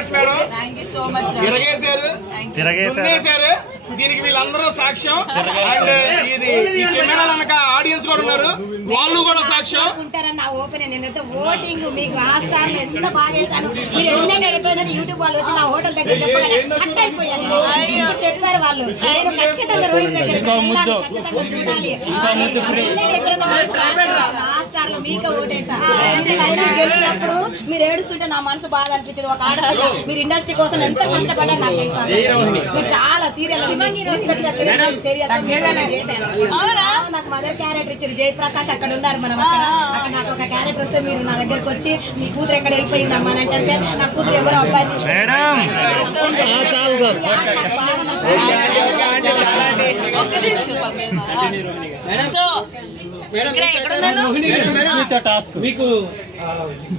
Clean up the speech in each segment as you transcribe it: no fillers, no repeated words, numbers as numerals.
Congrats madam. తిరగేశారు. దీనికి వీళ్ళందరూ సాక్ష్యం. అండ్ ఇది ఈ కెమెరా వెనక ఆడియన్స్ కూడా ఉన్నారు, వాళ్ళు కూడా సాక్ష్యం. నా ఓపెన్ నేనైతే ఓటింగ్ మీకు ఆ స్టార్ ఎంత బాగా చేశాను. మీరు ఎన్నైనా అయిపోయినట్టు యూట్యూబ్ వాళ్ళు వచ్చి నా హోటల్ దగ్గర చెప్పగానే హట్ అయిపోయాను. చెప్పారు వాళ్ళు, నేను ఖచ్చితంగా రోహిత్ దగ్గర ఖచ్చితంగా చూడాలి. ఆ స్టార్ లో మీకే ఓటేసా. గెలిచినప్పుడు మీరు ఏడుస్తుంటే నా మనసు బాగా అనిపించింది. ఒక ఆడపిల్ల మీరు ఇండస్ట్రీ కోసం ఎంత కష్టపడ్డారు నాకు తెలుసా. మీరు చాలా సీరియల్ నాకు మదర్ క్యారెక్టర్ ఇచ్చారు. జయప్రకాష్ అక్కడ ఉన్నారు. మనం అక్కడ నాకు ఒక క్యారెక్టర్ వస్తే మీరు నా దగ్గరకు వచ్చి మీ కూతురు ఎక్కడ వెళ్ళిపోయింది అమ్మా అంటే నా కూతురు ఎవరో అబ్బాయి మీకు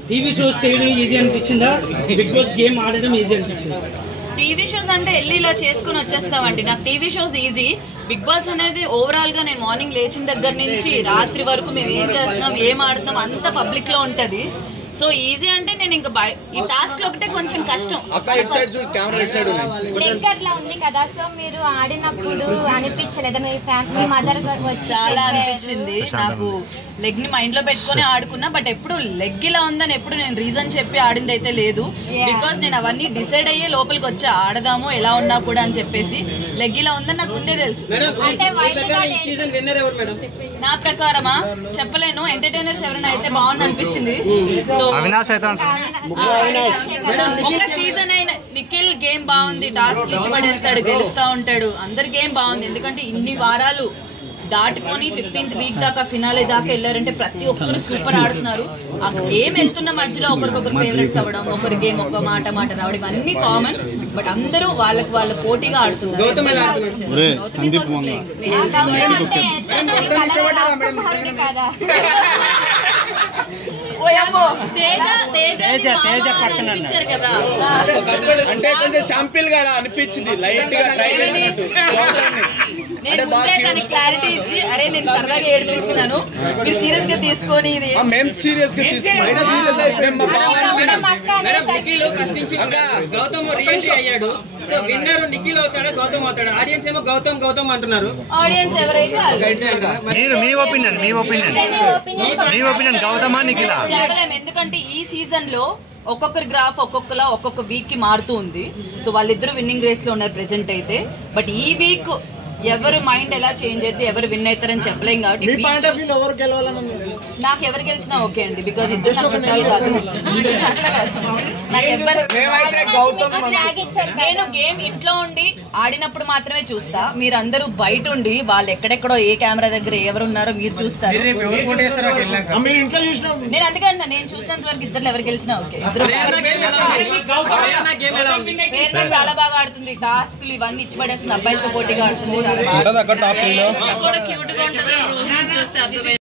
టీవీ షోస్ చేయడం ఈజీ అనిపించిందా, బిగ్ బాస్ గేమ్ ఆడడం ఈజీ అనిపించిందా? టీవీ షోస్ అంటే వెళ్ళి ఇలా చేసుకుని వచ్చేస్తామండి. నాకు TV shows easy. Bigg Boss అనేది ఓవరాల్ గా నేను మార్నింగ్ లేచిన దగ్గర నుంచి రాత్రి వరకు మేము ఏం చేస్తున్నాం, ఏం ఆడుతున్నాం అంతా పబ్లిక్ లో ఉంటది. సో ఈజీ అంటే నేను ఇంకా ఈ టాస్క్ లో ఒకటే కొంచెం కష్టం. లెగ్ అట్లా ఉంది కదా, సో మీరు ఆడినప్పుడు అనిపించలేదా మీ మదర్ చాలా అనిపించింది. నాకు లెగ్ ని మైండ్ లో పెట్టుకుని ఆడుకున్నా, బట్ ఎప్పుడు లెగ్ ఇలా ఉందని ఎప్పుడు నేను రీజన్ చెప్పి ఆడింది అయితే లేదు. బికాస్ నేను అవన్నీ డిసైడ్ అయ్యే లోపలికి వచ్చి ఆడదాము ఎలా ఉన్నా కూడా అని చెప్పేసి. లెగ్ ఇలా ఉందని నాకు ముందే తెలుసు. నా ప్రకారమా చెప్పలేను, ఎంటర్టైనర్స్ ఎవరైనా అయితే బాగుంది అనిపించింది. సో ఒక సీజన్ అయిన నిఖిల్ గేమ్ బాగుంది, టాస్క్ ఇచ్చి పడేస్తాడు, గెలుస్తా ఉంటాడు. అందరి గేమ్ బాగుంది, ఎందుకంటే ఇన్ని వారాలు దాటుకొని 15th వీక్ దాకా ఫినాలే దాకా వెళ్ళారంటే ప్రతి ఒక్కరు సూపర్ ఆడుతున్నారు. ఆ గేమ్ వెళ్తున్న మధ్యలో ఒకరికొకరు ఫేవరెట్స్ అవ్వడం, ఒకరి గేమ్ ఒక మాట రావడం అన్ని కామన్. బట్ అందరూ వాళ్ళకి వాళ్ళ పోటీగా ఆడుతున్నారు. అంటే కొంచెం శాంపిల్ గా అనిపించింది, లైట్ గా ట్రై చేసినట్టు. నేను ముందే దానికి క్లారిటీ ఇచ్చి అరే నేను సరదాగా ఏడిపిస్తున్నాను, మీరు సీరియస్ గా తీసుకొని ఇది సీరియస్ గా గౌతమ్ రియాక్ట్ అయ్యాడు. సో విన్నర్ నిఖిల్ అవుతాడా గౌతమ్ అవుతాడా? ఆడియన్స్ ఏమో గౌతమ్ గౌతమ్ అంటున్నారు. ఆడియన్స్ ఎవరైతే చెప్పలేము, ఎందుకంటే ఈ సీజన్ లో ఒక్కొక్కరి గ్రాఫ్ ఒక్కొక్కలా ఒక్కొక్క వీక్ కి మారుతూ ఉంది. సో వాళ్ళిద్దరు విన్నింగ్ రేస్ లో ఉన్నారు ప్రెసెంట్ అయితే. బట్ ఈ వీక్ ఎవరు మైండ్ ఎలా చేంజ్ అయితే ఎవరు విన్ అవుతారని చెప్పలేం. కాబట్టి నాకు ఎవరు గెలిచినా ఓకే అండి, బికాజ్ ఇద్దరు నాకు చుట్టాలు కాదు. నేను గేమ్ ఇంట్లో ఉండి ఆడినప్పుడు మాత్రమే చూస్తా. మీరందరూ బయట ఉండి వాళ్ళు ఎక్కడెక్కడో ఏ కెమెరా దగ్గర ఎవరు ఉన్నారో మీరు చూస్తారు. నేను అందుకన్నా నేను చూసినంత వరకు ఇద్దరు ఎవరు గెలిచినా ఓకే. చాలా బాగా ఆడుతుంది, టాస్క్లు ఇవన్నీ ఇచ్చి పడేస్తుంది, అబ్బాయిలతో పోటీగా ఆడుతుంది. చాలా బాగా క్యూట్ గా ఉంటుంది.